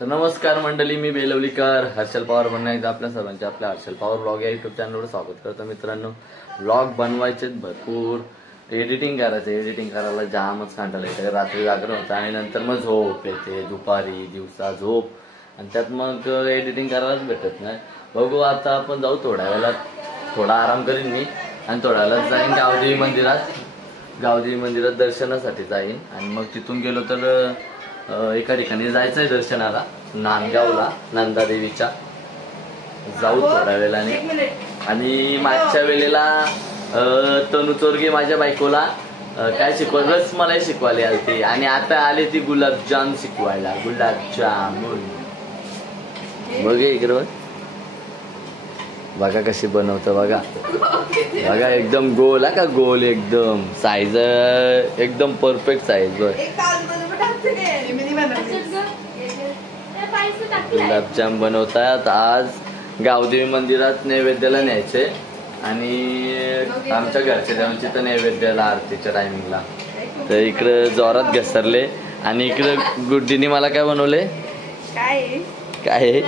तर नमस्कार मंडळी, मी बेलवलीकर हर्षल पवार म्हणून एकदा आपल्या सर्वांचे आपल्या हर्षल पवार ब्लॉग या युट्यूब चॅनलवर स्वागत करतो. मित्रांनो, ब्लॉग बनवायचे भरपूर, एडिटिंग करायचं, एडिटिंग करायला जामच कंटाळा येतो. रात्री जागरण होतं आणि नंतर मग झोप येते, दुपारी दिवसा झोप, आणि त्यात मग एडिटिंग करायलाच भेटत नाही. बघू आता आपण जाऊ थोड्या वेळात, थोडा आराम करीन मी आणि थोड्या वेळात जाईन गावदेवी मंदिरात. गावदेवी मंदिरात दर्शनासाठी जाईन आणि मग तिथून गेलो तर एका ठिकाणी जायचंय दर्शनाला, नांदगावला, नंदादेवीच्या. जाऊ थोड्या वेळाने. आणि मागच्या वेळेला तनू चोरगे माझ्या बायकोला काय शिकवलं, रसमलाई शिकवायला आलती आणि आता आले ती गुलाबजाम शिकवायला. गुलाबजामुन बघे इकडे बघा कशी बनवतं, बघा बघा, एकदम गोल का गोल, एकदम साईज एकदम परफेक्ट साईज. गुलाबजाम बनवतात. आज गावदेवी मंदिरात नैवेद्याला न्यायचे आणि आमच्या घरच्या देवांची तर नैवेद्याला आरतीच्या टायमिंगला. तर इकडे जोरात घसरले आणि इकडे गुड्डीने मला काय बनवले, काय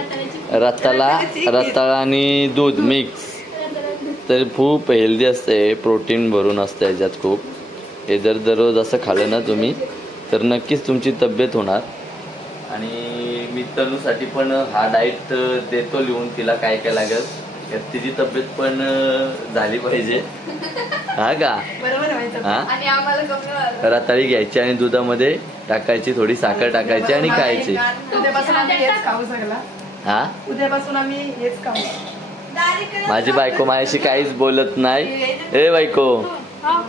रताळा आणि दूध मिक्स. तर खूप हेल्दी असते, प्रोटीन भरून असतं याच्यात खूप. हे जर दररोज असं खाल्लं ना तुम्ही तर नक्कीच तुमची तब्येत होणार. आणि मी तनूसाठी पण हा डाएट देतो लिहून, तिला काय काय लागेल, तिची तब्येत पण झाली पाहिजे. हा का, हा रताळी घ्यायची आणि दुधामध्ये टाकायची, थोडी साखर टाकायची आणि खायची. हा, उद्यापासून आम्ही हेच खाऊ. माझी बायको माझ्याशी काहीच बोलत नाही. ए बायको,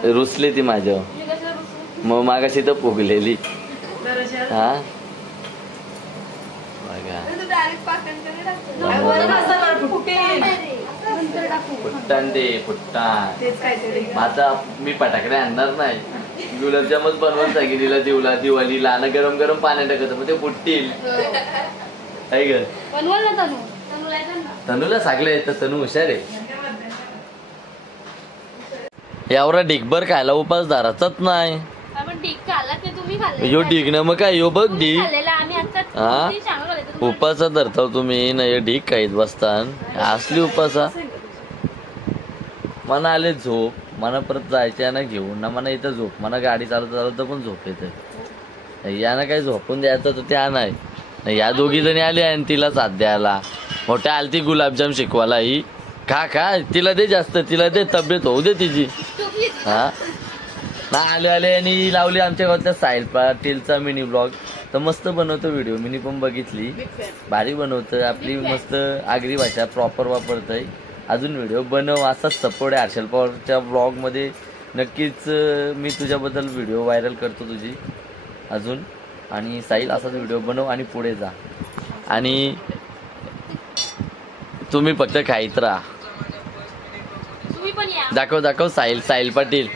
रुसली ती माझ्या, मग मागाशी तर फुगलेली. हा फुट्टान दे, फुट्टान. आता मी फटाकडे आणणार नाही, गुलाबजामच बनवत सांगितलं दिवाळीला. आणि गरम गरम पाण्यात टाकत मग ते फुटतील. काय ग, तनूला सांगले तर तनू हुशार आहे. एवढा ढिगभर खायला उपास धराचाच नाही. यो ढीग ना मग काय, यो बघ ढीग. हा, उपासा धरता तुम्ही ना, हे ढीग खाईत बसतान असली उपासा. मना आले झोप, मना परत जायचे ना घेऊन ना, मना इथं झोप, मना गाडी चालत पण झोप येते. यानं काही झोपून द्यायचं तर त्या नाही. या दोघी जणी आली आणि तिला साथ द्यायला. मोठ्या आलती गुलाबजाम शिकवायला. ही खा तिला दे जास्त, तिला दे, तब्येत होऊ दे तिची. हा ना, आले आणि लावली आमच्या गावातल्या साहिल पाटीलचा मिनी ब्लॉग. तर मस्त बनवतो व्हिडिओ, मिनी पण बघितली, भारी बनवतं. आपली मस्त आगरी भाषा प्रॉपर वापरतय. अजून व्हिडिओ बनव, असाच सपोर्ट आहे हर्षल पवारच्या ब्लॉग मध्ये. नक्कीच मी तुझ्याबद्दल व्हिडिओ व्हायरल करतो तुझी अजून. आणि साहिल असाच व्हिडिओ बनव आणि पुढे जा. आणि तुम्ही फक्त खाईत राहा. दाखव साहिल पाटील,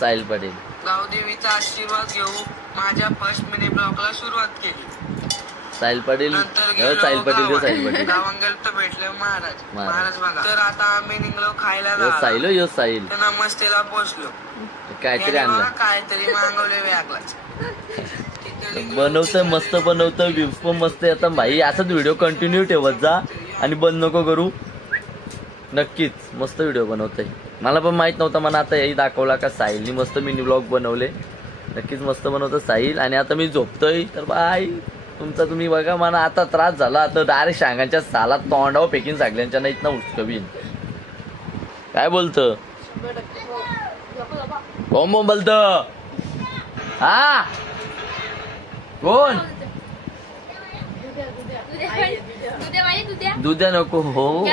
साहिल पाटील. गावदेवीचा आशीर्वाद घेऊ माझ्या फर्स्ट मिनी ब्लॉगला सुरुवात केली. साहिल पाटील, साहिल पाटील गावांगेला भेटले महाराज बघा. तर आता आम्ही निघलो खायला. साहिल नमस्तेला पोहोचलो. काहीतरी आणलं, काहीतरी मागवले वेगळाच. बनवतं, मस्त बनवतं, व्ह्यूज पण मस्त येतात भाई. असाच व्हिडिओ कंटिन्यू ठेवत जा आणि बंद नको करू. नक्कीच मस्त व्हिडिओ बनवतंय. मला पण माहित नव्हतं, मला आता हेही दाखवला का साहिलनी मस्त मिनी ब्लॉग बनवले. नक्कीच मस्त बनवतं साहिल. आणि आता मी झोपतोय तर बाय तुमचा तुम्ही बघा. मला आता त्रास झाला तर डायरेक्ट शांगांच्या सालात तोंडावर फेकीन सगळ्यांच्या ना इथनं उचकवीन. काय बोलतं, कोण बोलत, हा कोण, दुध्या नको हो,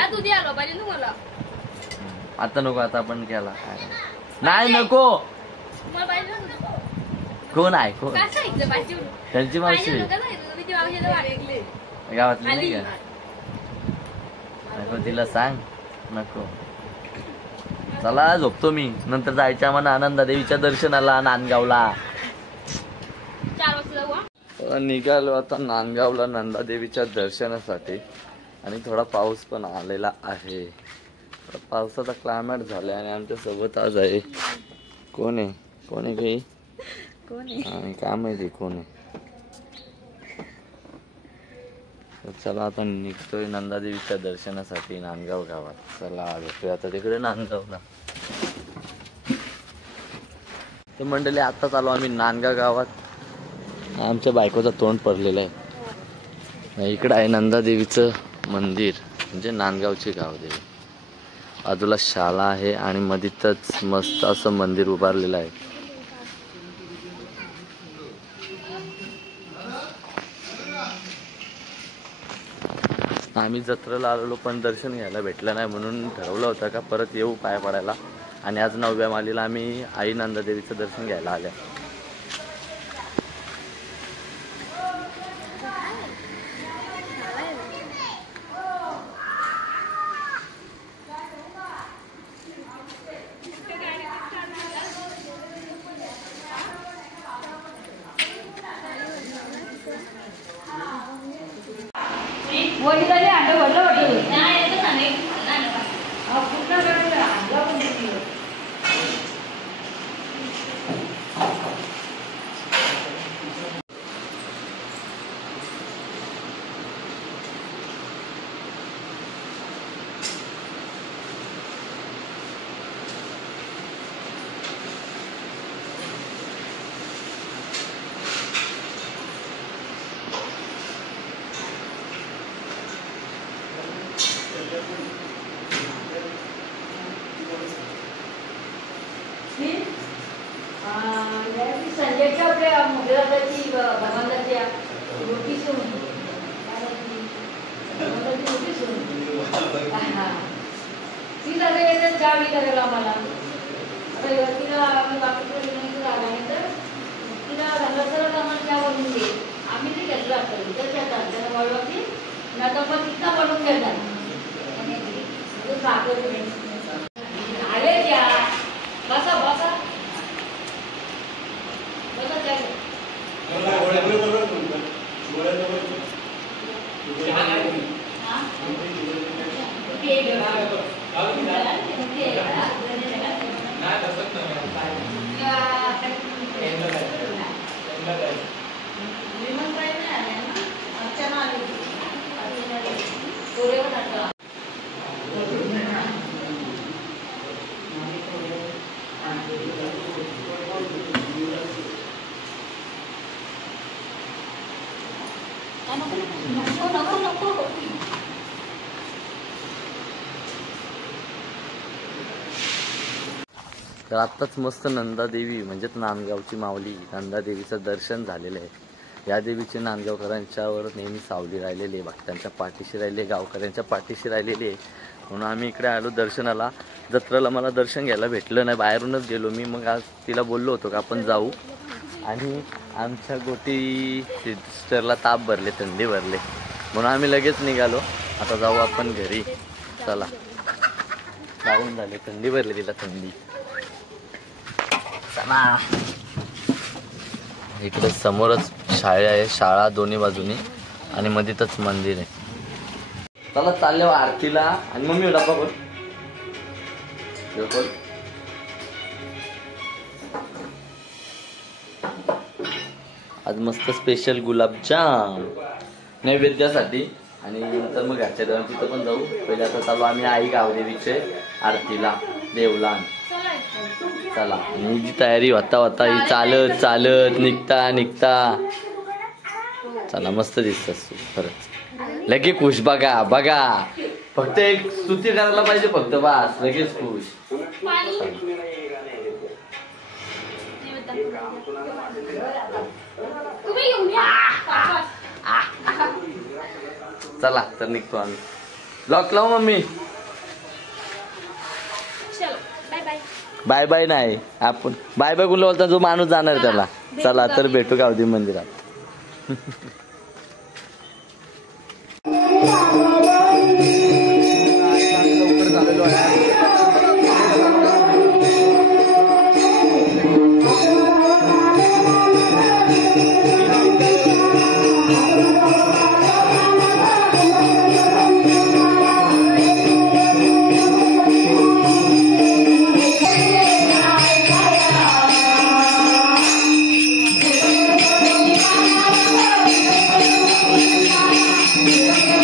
आता नको, आता आपण केला नाही नको. कोण आहे, कोण त्यांची मावशी गावातली नाही का, नको तिला सांग नको. चला झोपतो मी, नंतर जायचं आम्हाला नंदादेवीच्या दर्शनाला नांदगावला. निघालो आता नांदगावला नंदादेवीच्या दर्शनासाठी. आणि थोडा पाऊस पण आलेला आहे, पावसाचा क्लायमेट झालाय. आणि आमच्या सोबत आज आहे कोण आहे काही, काय माहिती कोण आहे. चला आता निघतोय नंदादेवीच्या दर्शनासाठी नांदगाव गावात. चला भेटूया आता तिकडे नांदगावला. तर मंडळी आत्ताच आलो आम्ही नांदगाव गावात. आमच्या बायकोचं तोंड पडलेलं आहे. इकडं आहे नंदादेवीचं मंदिर म्हणजे नांदगावची गावदेवी. बाजूला शाळा आहे आणि मधीतच मस्त असं मंदिर उभारलेलं आहे. आम्ही जत्रेला आलेलो पण दर्शन घ्यायला भेटलं नाही म्हणून ठरवलं होतं का परत येऊ पाया पडायला. आणि आज 9व्या मालीला आम्ही आई नंदादेवीचं दर्शन घ्यायला आल्या. वडील अंड भरलं वाटलं संजयच्या आपल्या मुलाची भगवानाची रोटी सोडून ती झाले चहा करायला आम्हाला. आता तिला आम्ही बाकीचं आल्यानंतर तिला रंगासरच आम्हाला चहा बनवून दे. आम्ही ते घेतलं असतं त्याला वळवा की आता पण तिथं बनवून घेतात साखर आले त्या बसा बसा तर आत्ताच मस्त नंदादेवी म्हणजेच नांदगावची माऊली नंदादेवीचं दर्शन झालेलं आहे. या देवीची नांदगावकरांच्यावर नेहमी सावली राहिलेली आहे, भक्तांच्या पाठीशी राहिली, गावकऱ्यांच्या पाठीशी राहिलेली आहे. म्हणून आम्ही इकडे आलो दर्शनाला. जत्रेला मला दर्शन घ्यायला भेटलं नाही, बाहेरूनच गेलो मी. मग आज तिला बोललो होतो का आपण जाऊ. आणि आमच्या गोटी सिस्टरला ताप भरले, थंडी भरले म्हणून आम्ही लगेच निघालो. आता जाऊ आपण घरी. चला जाऊन झाले, थंडी भरली तिला थंडी. चला इकडे समोरच शाळा आहे, शाळा दोन्ही बाजूनी आणि मध्येच मंदिर आहे. चला चालले आरतीला. आणि मम्मी डब्बा बोल. आज मस्त स्पेशल गुलाबजाम नैवेद्यासाठी. आणि नंतर मग घरच्या देवाला तिथं पण जाऊ. पहिले आता चालू आम्ही आई गावदेवीचे आरतीला देवला. चला ही जी तयारी होता होता ही चालत चालत निघता. चला मस्त दिसतस तू खरंच. लगेच खुश. बघा बघा फक्त एक स्तुती करायला पाहिजे फक्त, बस लगेच खुश. चला तर निघतो आम्ही. लॉक लावू मम्मी. बाय बाय नाही आपण बाय बाय कुठला बोलता जो माणूस जाणार त्याला. चला तर भेटू गावदेवी मंदिरात. Yeah.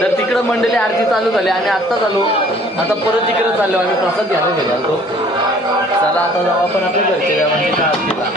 तर तिकडं मंडळी आरती चालू झाली आणि आत्ता चालू आता परत तिकडे चाललो आम्ही प्रसाद घ्यायला गेलो. चला आता जाऊ आपण आपल्या घरच्या देवांच्या आरतीला.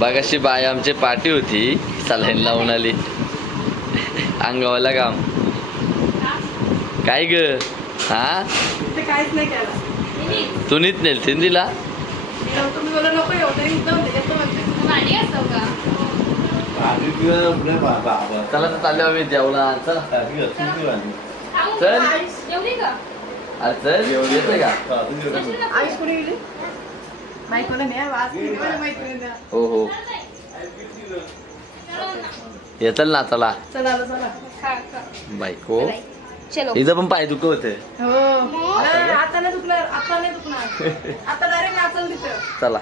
बघाशी बाय आमची पार्टी होती सलाईन लावून आली अंगावाला काम काय ग हा काहीच नाही केलं तू नीट नेल तिला चला तर चाललो आम्ही जेवला चल अरे चल येते का हो हो येतल ना चला बायको इथं पण पाय दुख होते आता नाही दुखणार आता नाही दुखणार आता डायरेक्ट नाचल तिथं चला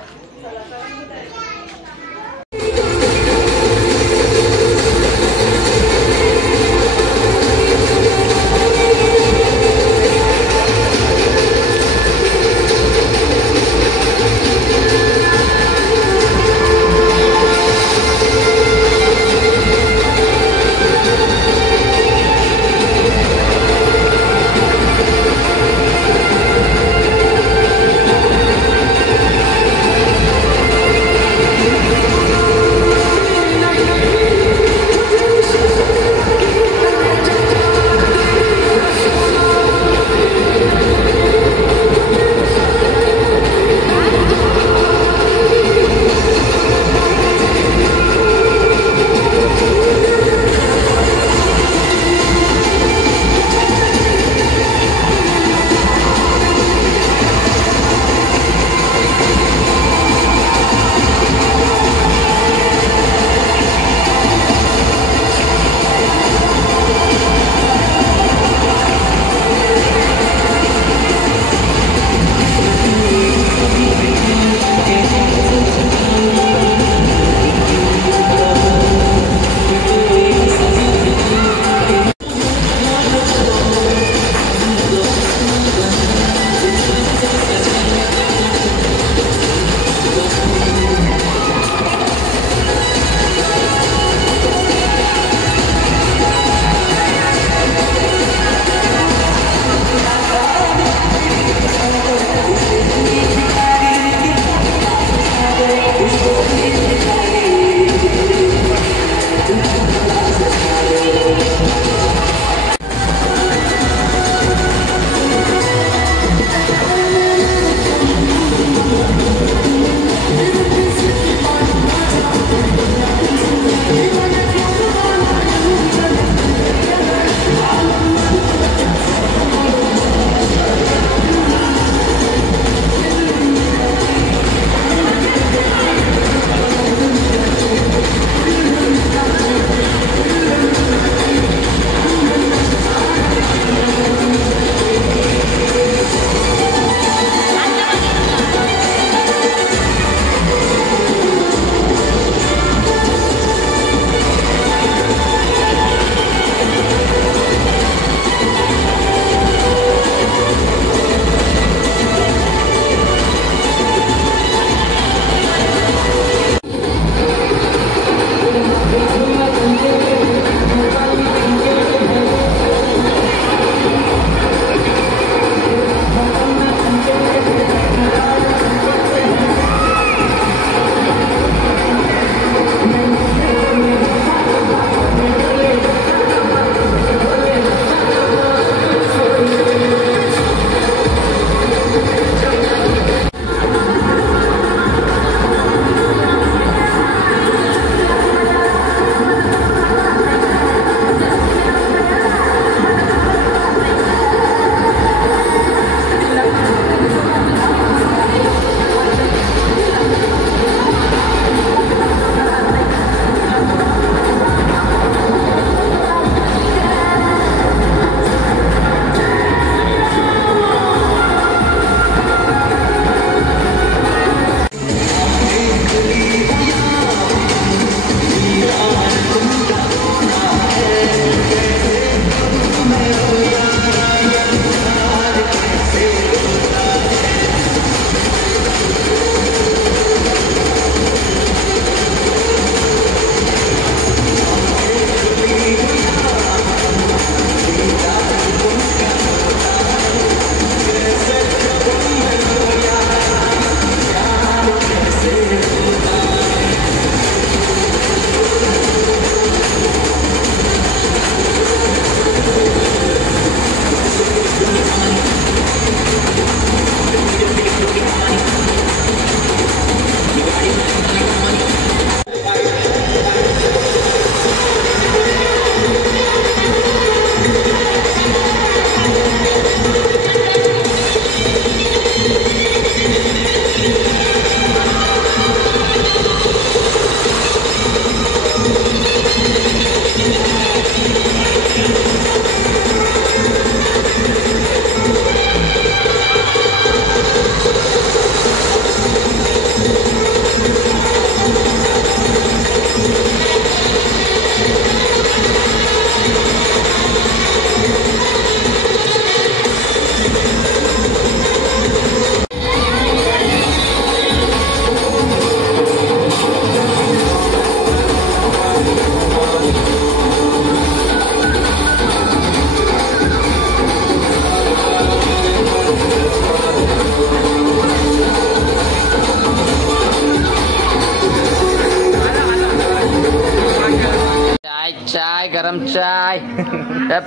गरम चाय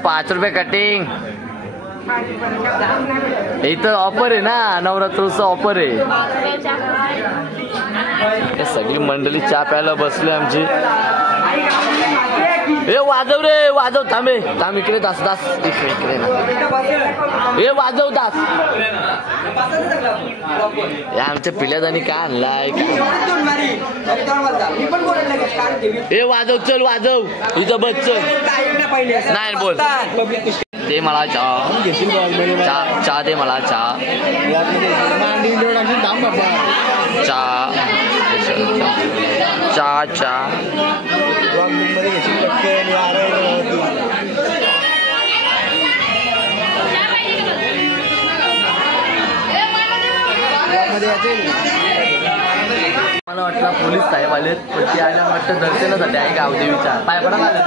5 रुपये कटिंग. इथं ऑफर आहे ना, नवरात्रोत्सव ऑफर आहे. सगळी मंडळी चहा प्यायला बसली आमची. ए वाजव रे, वाजव. थांबे थांब, इकडे दास इकडे ना. ए वाजव दास. आमच्या पिल्यादानी काय आणलाय. ए वाजव, चल वाजव. इथं बस चल. नाही बोल. दे मला चहा दे मला चहा. मला वाटलं पोलीस साहेब आलेत, पण ते आल्या वाटतं दर्शनासाठी आहे. गावदेवीच्या पाय पडायला आले,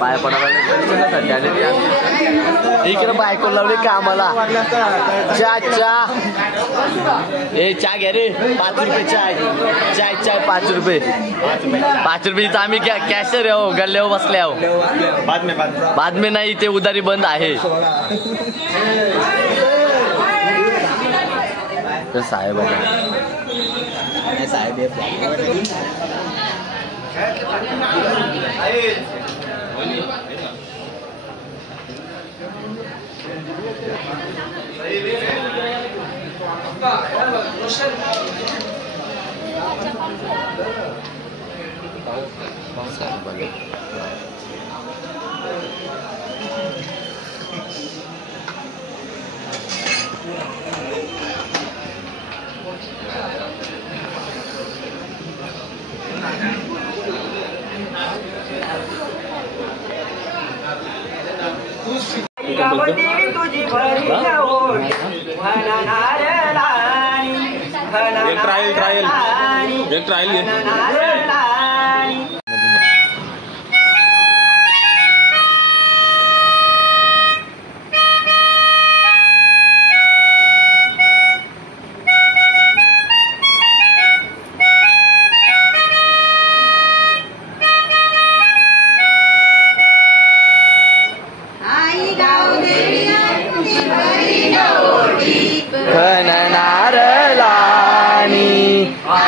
पाय पडायला आले, दर्शनासाठी आले. इकडे बायको लावली का आम्हाला. चहा ए चहा घ्या रे. 5 रुपये चाय 5 रुपये. 5 रुपये. इथं आम्ही कॅशर हो, गल्ल्यावर बसले आहो. बाद में नाही, ते उधारी बंद आहे. तर साहेब साहेब ट्रायल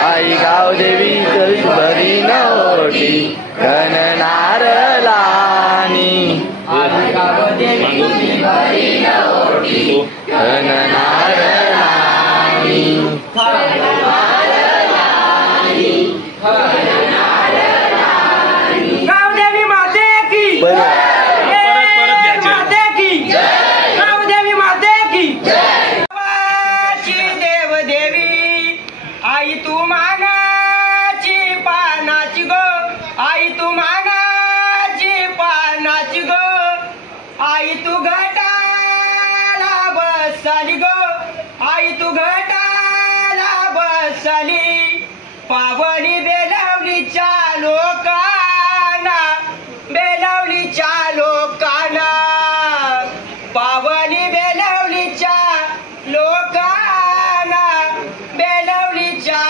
आई गावदेवी भरी नोटी खणणार लानी. आई गावदेवी भरी नोटी खणणार लानी. गावदेवी माते की माते की गावदेवी माते की. देवदेवी आई तू मानाची पानाची गो. आई तू मानाची पानाची गो. आई तू घटाला बसली गो. आई तू घटाला बसली. पावली बेलवलीच्या लोकांना, बेलवलीच्या लोकांना. पावली बेलवलीच्या लोकांना, बेलवलीच्या